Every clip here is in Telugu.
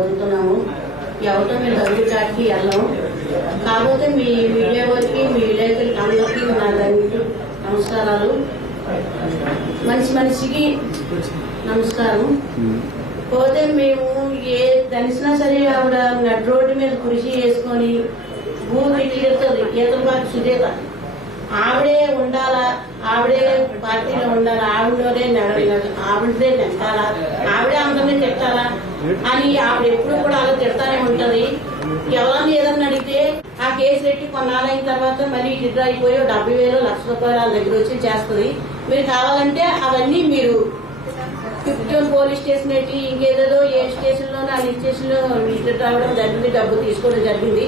బతుకుతున్నాము. ఎవరితో మేము దగ్గర చాటికి వెళ్ళాము. కాకపోతే మీ మీడియా వారికి, మీ విలేకరులకి అందరికీ నా నమస్కారాలు. మనిషికి నమస్కారం. పోతే మేము ఏ దనిసినా సరే ఆవిడ నడ్ రోడ్డు మీద కృషి చేసుకొని భూమి తీరుతుంది. ఈతలపాటి సుజాత ఆవిడే ఉండాలా, ఆవిడే పార్టీలో ఉండాలా, ఆవిడలోనే ఆవిడే తింటారా, ఆవిడే అందరినీ తిట్టాలా అని ఆవిడ ఎప్పుడు కూడా అలా తిడతానే ఉంటది. ఎవరన్నా ఏదన్నా అడిగితే ఆ కేసు పెట్టి కొన్నాళ్ళైన తర్వాత మళ్ళీ విత్డ్రా అయిపోయి 70,000 1,00,000 రూపాయలు వాళ్ళ దగ్గర వచ్చి చేస్తుంది. మీరు కావాలంటే అవన్నీ మీరు 51 పోలీస్ స్టేషన్ పెట్టి ఇంకేదో ఏ స్టేషన్ లోనో అన్ని స్టేషన్ లో విత్డ్రా రావడం జరిగింది, డబ్బు తీసుకోవడం జరిగింది.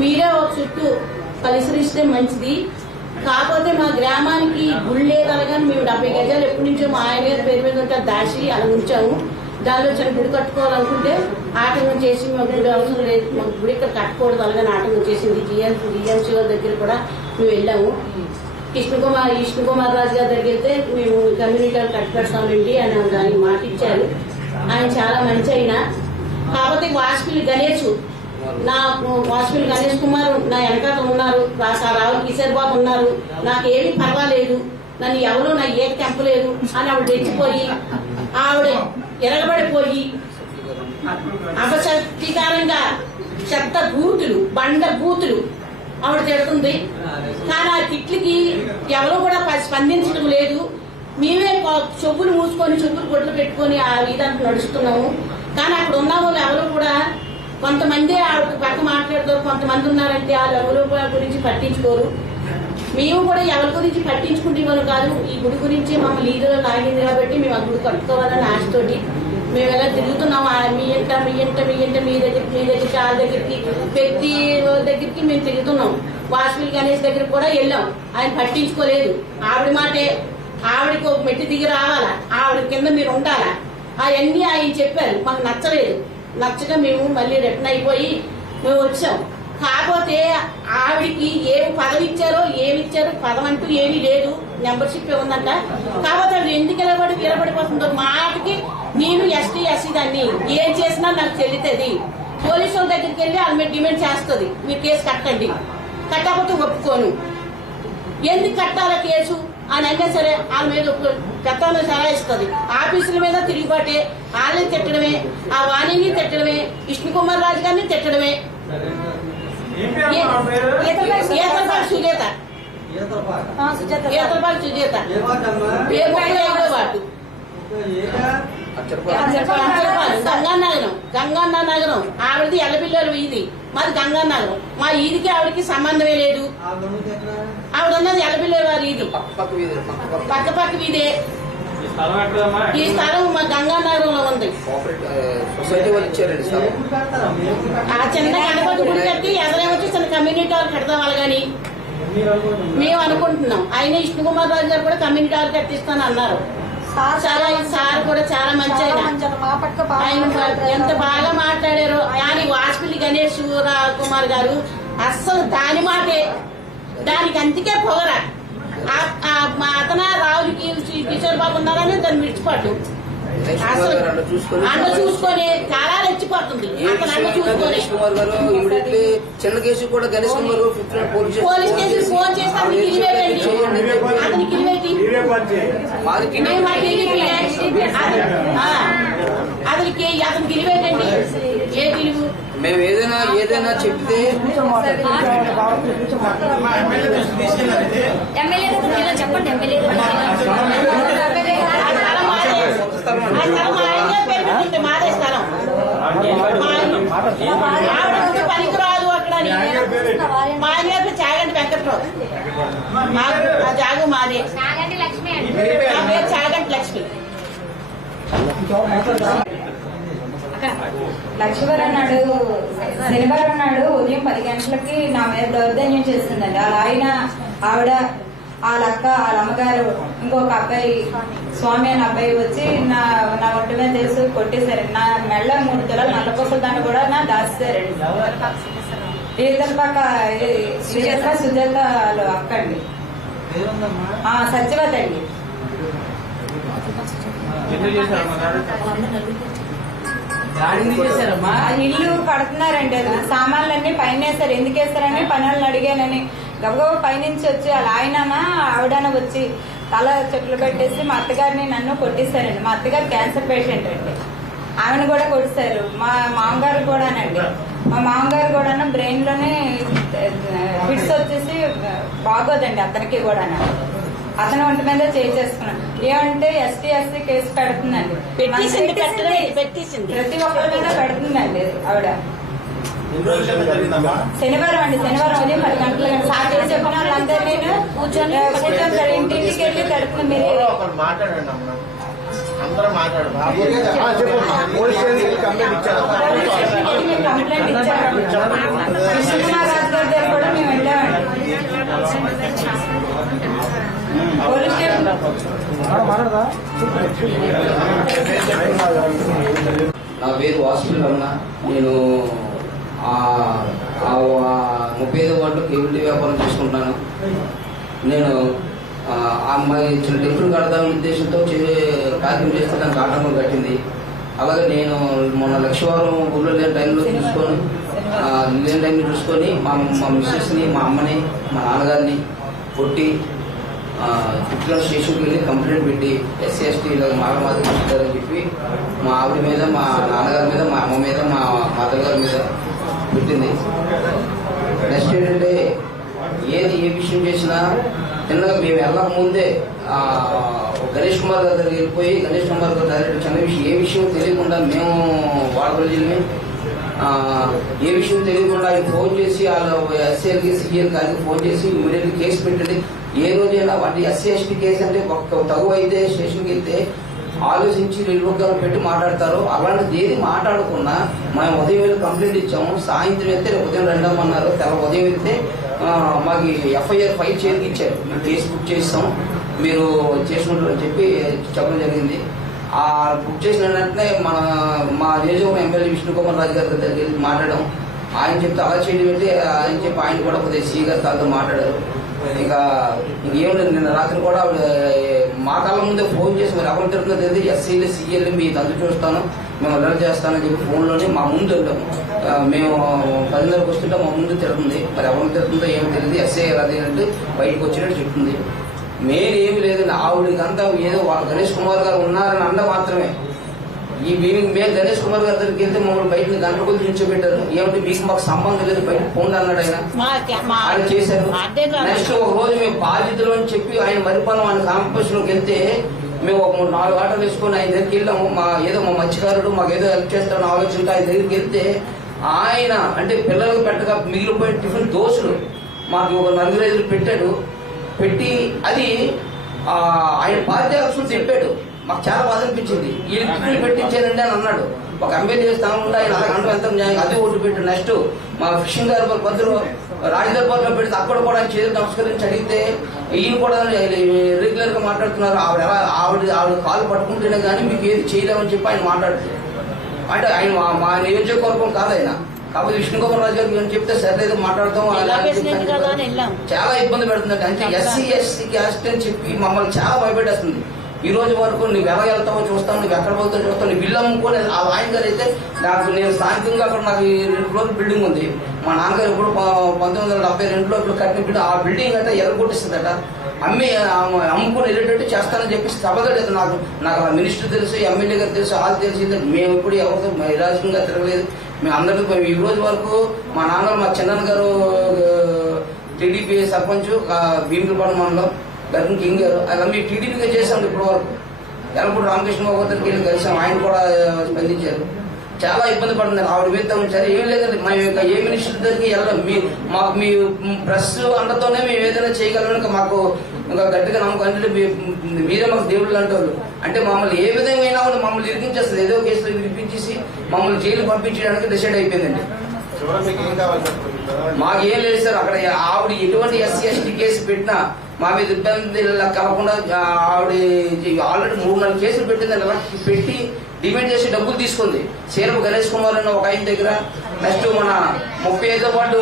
మీరే ఒక చుట్టూ పరిశీలిస్తే మంచిది. కాకపోతే మా గ్రామానికి గుళ్ళే కలగాని మేము 70 గజాలు ఎప్పటి నుంచో మా ఆయన గారి పేరు మీద ఉంటే దాచి అలా ఉంచాము. దానిలో చిన్న గుడి కట్టుకోవాలనుకుంటే ఆటంకం చేసి మాకు గుడి అవసరం లేదు, మాకు గుడి ఇక్కడ కట్టుకోవడం అలాగని ఆటంకం చేసింది. జిఎంసీ గారి దగ్గర కూడా మేము వెళ్ళాము. విష్ణుకుమార్ రాజు గారి దగ్గర అయితే మేము కమ్యూనిటీ కట్టుపెడతామండి అని దానికి మాట ఇచ్చారు. ఆయన చాలా మంచి అయినా. కాకపోతే వాసుపల్లి గణేష్ కుమార్ నా వెనకాల ఉన్నారు, రావుల కిషోర్ బాబు ఉన్నారు. నాకేమీ పర్వాలేదు, నన్ను ఎవరో నా ఏక తెంపలేదు అని ఆవిడ తెచ్చిపోయి ఆవిడ ఎరగబడిపోయి అపశక్తికారంగా చెత్త బూతులు, బండ బూతులు ఆవిడ తిడుతుంది. కానీ ఆ తిట్లకి ఎవరు కూడా స్పందించడం లేదు. మేమే చెప్పులు మూసుకొని చెప్పులు గొడ్లు పెట్టుకొని ఆ వీధంతా నడుస్తున్నాము. కానీ అక్కడ ఉన్న వాళ్ళు ఎవరు కూడా కొంతమంది ఆవిడ పక్క మాట్లాడతారు, కొంతమంది ఉన్నారంటే వాళ్ళు ఎవరు గురించి పట్టించుకోరు. మేము కూడా ఎవరి గురించి పట్టించుకుంటే వాళ్ళు కాదు. ఈ గుడి గురించి మమ్మల్ని లీడర్ లాగింది కాబట్టి మేము ఆ గుడి కట్టుకోవాలని ఆశతోటి మేము ఎలా తిరుగుతున్నాం. మీ దగ్గరికి వాళ్ళ దగ్గరికి ప్రతి దగ్గరికి మేము తిరుగుతున్నాం. వాసుపల్లి గణేష్ దగ్గరికి కూడా వెళ్ళాం. ఆయన పట్టించుకోలేదు. ఆవిడ మాటే ఆవిడకి ఒక మెట్టి దిగి రావాలా, ఆవిడ కింద మీరు ఉండాలా, అవన్నీ ఆయన చెప్పారు. మాకు నచ్చలేదు. నచ్చక మేము మళ్ళీ రిటర్న్ అయిపోయి మేము వచ్చాం. కాకపోతే ఆవిడికి ఏం పదవి ఇచ్చారో ఏమిచ్చారో పదం అంటూ ఏమీ లేదు, మెంబర్షిప్ ఉందంట. కాకపోతే ఆవిడ ఎందుకు నిలబడిపోతుందో మాటకి నేను ఎస్సీ దాన్ని ఏం చేసినా నాకు చెల్లుతుంది. పోలీసు వాళ్ళ దగ్గరికి వెళ్ళి వాళ్ళ మీద డిమాండ్ చేస్తుంది, మీరు కేసు కట్టండి, కట్టకపోతే ఒప్పుకోను. ఎందుకు కట్టాలా కేసు అని అయినా సరే వాళ్ళ మీద కట్టాలని సలహా ఆఫీసుల మీద తిరుగుబాటే, వాళ్ళని తిట్టడమే, ఆ వాణిని తిట్టడమే, విష్ణుకుమార్ రాజు గారిని తిట్టడమే. సుజాత గంగానగరం ఆవిడది ఎల్లపిల్లలు వీధి, మాది గంగానగరం. మా ఈదికి ఆవిడకి సంబంధమే లేదు. ఆవిడ ఉన్నది ఎల్లపిల్లల వారి ఈది, పక్క వీధే. ఈ స్థలం మా గంగానగరంలో ఉంది. ఆ చిన్న గణపతి గుడి కట్టి ఎదరేమొచ్చి చిన్న కమ్యూనిటీ హాల్ కడతాం అలాగని మేము అనుకుంటున్నాం. ఆయన విష్ణుకుమార్ రాజు గారు కూడా కమ్యూనిటీ హాల్ కట్టిస్తాను అన్నారు. సార్ కూడా చాలా మంచి ఆయన ఎంత బాగా మాట్లాడారు. కానీ వాసుపల్లి గణేష్ కుమార్ గారు అస్సలు దాని మాటే, దానికి అందుకే పొగరా. మా అతన రావులకి కిషోర్ బాబు ఉన్నారని దాన్ని విడిచిపడ్డు. అసలు అన్న చూసుకొని చాలా రెచ్చిపోతుంది. అతను అన్న చూసుకొని చిన్న కేసు కూడా Ganesh Kumar police station phone చేస్తే అతనికి ఇలివేటండి, అతనికి ఇలివేటి అతనికి ఇలివేటండి. ఏ తెలివు మేము ఏదైనా చెప్తే చెప్పండి. మాదే స్థలం, పనికి రాదు అక్కడ. మా ఆయన చాగంటి వెంకట్రావు, ఆ జాగు మాదే. నా పేరు చాగంటి లక్ష్మి. లక్ష్మీవారం నాడు శనివారం నాడు ఉదయం 10 గంటలకి నా మీద దౌర్జన్యం చేస్తుందండి. ఆవిడ వాళ్ళ అక్క, వాళ్ళ అమ్మగారు, ఇంకొక అబ్బాయి స్వామి అనే అబ్బాయి వచ్చి నా ఒంటి మీద వేసి కొట్టేశారు. నా మెళ్ళ 3 తులాలు నల్లపూసల దాన్ని కూడా నా దాచేశారండి. ఇద్దరు పక్క సుజాత అక్క అండి, సత్యవతి అండి. ఆ ఇల్లు కడుతున్నారండి, అది సామాన్లన్నీ పైన వేస్తారు. ఎందుకు వేస్తారని పనులను అడిగానని గబగబా పైనుంచి వచ్చి అలా ఆయనమా ఆవిడన వచ్చి తల చెట్లు పెట్టేసి మా అత్తగారిని నన్ను కొట్టిస్తారండి. మా అత్తగారు క్యాన్సర్ పేషెంట్ అండి, ఆమెను కూడా కొట్టిస్తారు. మా మామగారు కూడానండి, మా మామగారు కూడా బ్రెయిన్ లోనే ఫిట్స్ వచ్చేసి బాగోదండి అతనికి కూడా. అతను ఒంటి మీద చేసుకున్నాడు. ఏమంటే ఎస్టీ కేసు పెడుతుందండి, ప్రతి ఒక్కరి మీద పెడుతుందండి ఆవిడ. శనివారం అండి, శనివారం ఉదయం 10 గంటలకు సాక్షి చెప్పిన వాళ్ళందరూ నేను కూర్చొని ఇంటికి వెళ్ళి తడుపున మీరు కంప్లైంట్ ఇచ్చారు. కృష్ణరాజు గారి దగ్గర కూడా మేము వెళ్ళామండి పోలీస్ స్టేషన్. నా పేరు వాసుదేవ్ రమణ. నేను 35వ వార్డులో కేబుల్ టీ వ్యాపారం చేసుకుంటున్నాను. నేను చిన్న టెంపుల్ కడదామనే ఉద్దేశంతో కార్యక్రమం చేస్తే నాకు ఆటంకం కట్టింది. అలాగే నేను మొన్న లక్షవారం ఊళ్ళో లేని టైంలో చూసుకొని మా మిస్సెస్ని, మా అమ్మని, మా నాన్నగారిని కొట్టి ఇట్లా స్టేషన్కి వెళ్ళి కంప్లైంట్ పెట్టి ఎస్సీ ఎస్టీ ఇలా మాది అని చెప్పి మా ఆవిడ మీద, మా నాన్నగారి మీద, మా అమ్మ మీద, మా మదర్ గారి మీద పెట్టింది. నెక్స్ట్ ఏంటంటే ఏ విషయం చేసినా చిన్నగా మేము వెళ్ళక ముందే గణేష్ కుమార్ గారి దగ్గరికి వెళ్ళిపోయి గణేష్ కుమార్ గారు డైరెక్ట్ చిన్న విషయం ఏ విషయం తెలియకుండా మేము వాళ్ళ ప్రజల్ని ఏ విషయం తెలియకుండా ఆయన ఫోన్ చేసి వాళ్ళ ఎస్సీఎల్కి సిఎల్ గారికి ఫోన్ చేసి ఇమీడియట్లీ కేసు పెట్టండి. ఏ రోజైనా వాటి ఎస్సీ ఎస్టీ కేసు అంటే తగు అయితే స్టేషన్కి వెళ్తే ఆలోచించి నిలువగాలు పెట్టి మాట్లాడతారు. అలాంటిది ఏది మాట్లాడకుండా మనం ఉదయం వెళ్ళి కంప్లైంట్ ఇచ్చాము. సాయంత్రం వెళ్తే ఉదయం రెండమన్నారు. ఉదయం వెళ్తే మాకు ఎఫ్ఐఆర్ ఫైల్ చేతికి ఇచ్చారు. మేము కేసు బుక్ చేస్తాం, మీరు చేసుకుంటారు అని చెప్పి చెప్పడం జరిగింది. ఆ బుక్ చేసిన వెంటనే మా నియోజకవర్గం ఎమ్మెల్యే విష్ణు కుమార్ రాజు గారి దగ్గరికి వెళ్ళి మాట్లాడడం. ఆయన చెప్తే అలా చేయడం ఏంటి ఆయన చెప్పి ఆయన కూడా కొద్దిగా సీ గారు తాతో మాట్లాడారు. ఇంకేం లేదు. నిన్న రాత్రి కూడా ఆవిడ మా కళ్ళ ముందే ఫోన్ చేసి మరి ఎవరు తిరుగుతుందో తెలియదు, ఎస్సీలు సీఎల్ని మీ తండ్రి చూస్తాను, మేము అలర్ట్ చేస్తానని చెప్పి ఫోన్లోనే మా ముందు ఉంటాము. మేము 10:30కి వస్తుంటే మా ముందు తిరుగుతుంది. మరి ఎవరు తిరుగుతుందో ఏమో తెలియదు. ఎస్ఐ అదేంటే బయటకు వచ్చినట్టు చెప్తుంది. మెయిన్ ఏమి లేదు, ఆవిడకంతా ఏదో గణేష్ కుమార్ గారు ఉన్నారని అండ మాత్రమే. మేము గణేష్ కుమార్ గారి దగ్గరికి వెళ్తే మమ్మల్ని బయట గంట కొద్ది నిల్చోబెట్టారు. ఏమంటే మీకు మాకు సంబంధం లేదు, బయట పోండి అన్నాడు ఆయన చేశారు. నెక్స్ట్ ఒక రోజు మేము బాధ్యతలు అని చెప్పి ఆయన మరిపాలెం ఆయన కాంపిటీషన్లోకి వెళ్తే మేము ఒక 4 ఆటోలు వేసుకొని ఆయన దగ్గరికి వెళ్ళాము. మా మత్స్యకారుడు మాకు ఏదో హెల్ప్ చేస్తారని ఆలోచనతో ఆయన దగ్గరికి వెళ్తే ఆయన అంటే పిల్లలకు పెట్టగా మిగిలిపోయిన టిఫిన్ దోశలు మాకు ఒక 4-5 పెట్టాడు. పెట్టి అది ఆయన బాధ్యత చెప్పాడు. మాకు చాలా బాధ అనిపించింది. ఈ టిఫిన్ పెట్టించానండి అని అన్నాడు. ఒక ఎమ్మెల్యే స్థానంలో ఆయన అలా గంట ఎంత అదే ఓటు పెట్టాడు. నెక్స్ట్ మా ఫిషింగ్ గారి బదులు రాజదర్బార్ లో పెడితే అక్కడ కూడా ఆయన చేతులు నమస్కరించి అడిగితే ఈయన కూడా రెగ్యులర్ గా మాట్లాడుతున్నారు. ఆవిడ కాలు పట్టుకుంటేనే కానీ మీకు ఏది చేయలేమని చెప్పి ఆయన మాట్లాడుతారు. అంటే ఆయన మా నియోజకవర్గం కాదు ఆయన. కాకపోతే విష్ణు కుమార్ రాజు గారు చెప్తే సర్లేదు మాట్లాడతాం. చాలా ఇబ్బంది పెడుతుందండి. అంటే ఎస్సీ ఎస్టీ క్యాస్ట్ అని చెప్పి మమ్మల్ని చాలా భయపెట్టేస్తుంది. ఈ రోజు వరకు నువ్వు ఎలా వెళ్తావో చూస్తావు, నువ్వు ఎక్కడ పోతావు చూస్తావు, నువ్వు బిల్లు అమ్ముకొని ఆ ఆయన గారు అయితే నేను స్థానికంగా అక్కడ నాకు 2 ఫ్లోర్ బిల్డింగ్ ఉంది. మా నాన్నగారు ఇప్పుడు 1972లో ఇప్పుడు కట్టిన బిల్డింగ్, ఆ బిల్డింగ్ అంటే ఎరగొట్టిస్తుందట. అమ్ముకొని వెళ్ళేటట్టు చేస్తానని చెప్పి సభదలేదు. నాకు మినిస్టర్ తెలుసు, ఎమ్మెల్యే గారు తెలుసు, వాళ్ళు తెలిసిందే. మేము ఇప్పుడు ఎవరితో రాజకీయంగా తిరగలేదు. మేము అందరికీ ఈ రోజు వరకు మా నాన్న మా చిన్న గారు టీడీపీ సర్పంచ్ భీమిలపాడు మండలం గర్భం కింగ్ గారు అలా మేము టీడీపీగా చేశాం. ఇప్పటి వరకు ఎల్లప్పుడు రామకృష్ణ బాబుకి వెళ్ళి కలిసాం. ఆయన కూడా స్పందించారు. చాలా ఇబ్బంది పడుతుంది. ఆవిడ మీద ఉంచారు. ఏం లేదండి, మేము ఇంకా ఏ మినిస్టర్ దగ్గరికి వెళ్ళాం. మాకు మీ ప్రెస్ అండతోనే మేము ఏదైనా చేయగలం. ఇంకా మాకు ఇంకా గట్టిగా నమ్మకం. అంటే మీరే మాకు దేవుళ్ళు అంటారు. అంటే మమ్మల్ని ఏ విధంగా మమ్మల్ని ఇరికించేస్తుంది. ఏదో కేసులో వినిపించేసి మమ్మల్ని జైలు పంపించడానికి డిసైడ్ అయిపోయిందండి. మాకేం లేదు సార్. అక్కడ ఆవిడ ఎటువంటి ఎస్సీ ఎస్టీ కేసు పెట్టినా మా మీద ఇబ్బంది కలగకుండా ఆవిడ ఆల్రెడీ 3-4 కేసులు పెట్టిందని పెట్టి డిమాండ్ చేసి డబ్బులు తీసుకుంది. సేరపు గణేష్ కుమార్ అన్న ఒక ఆయన దగ్గర. నెక్స్ట్ మన 35వ ward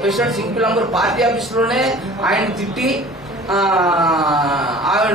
president simple number party office లోనే ఆయన తిట్టి ఆవిడ